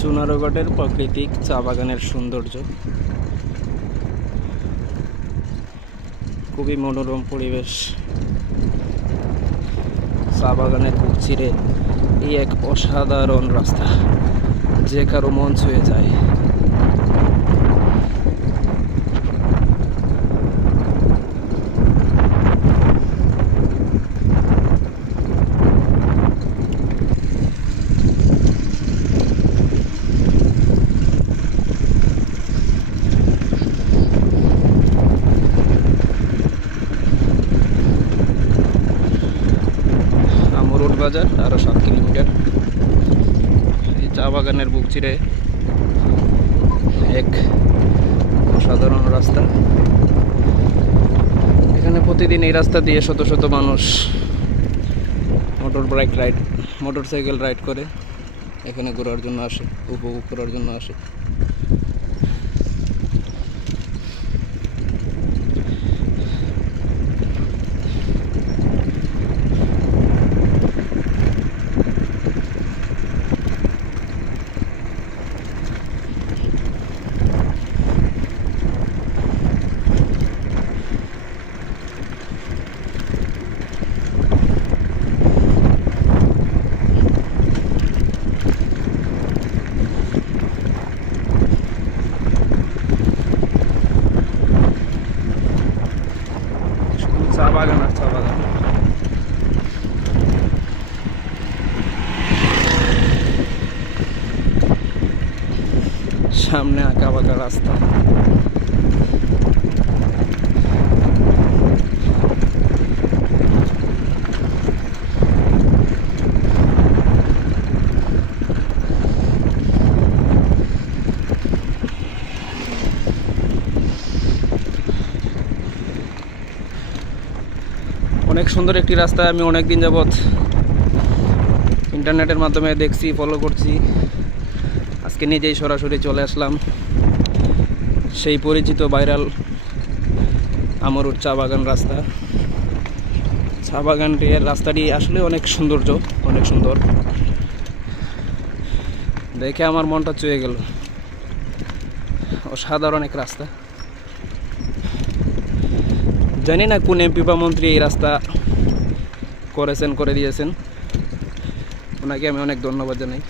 চুনারগড়ের প্রাকৃতিক চা বাগানের সৌন্দর্য খুবই মনোরম পরিবেশ। চা বাগানের বুক চিরে এই এক অসাধারণ রাস্তা, যে কারো মন ছুঁয়ে যায়। আমরুল বাজার আরো 7 কিলোমিটার। এই চা বাগানের বুক চিরে এক অসাধারণ রাস্তা। এখানে প্রতিদিন এই রাস্তা দিয়ে শত শত মানুষ মোটরসাইকেল রাইড করে এখানে ঘোরার জন্য আসে, উপভোগ করার জন্য আসে। চা বাগান আর চা বাগান। সামনে আঁকা বাঁকা রাস্তা। অনেক সুন্দর একটি রাস্তা। আমি অনেক দিন যাবৎ ইন্টারনেটের মাধ্যমে দেখছি, ফলো করছি। আজকে নিজেই সরাসরি চলে আসলাম সেই পরিচিত ভাইরাল আমরুর চা বাগান রাস্তা। চা বাগানটির রাস্তাটি আসলে অনেক সৌন্দর্য, অনেক সুন্দর। দেখে আমার মনটা চুয়ে গেল। অসাধারণ এক রাস্তা। জানি না কোন এমপি বা মন্ত্রী এই রাস্তা করে দিয়েছেন। ওনাকে আমি অনেক ধন্যবাদ জানাই।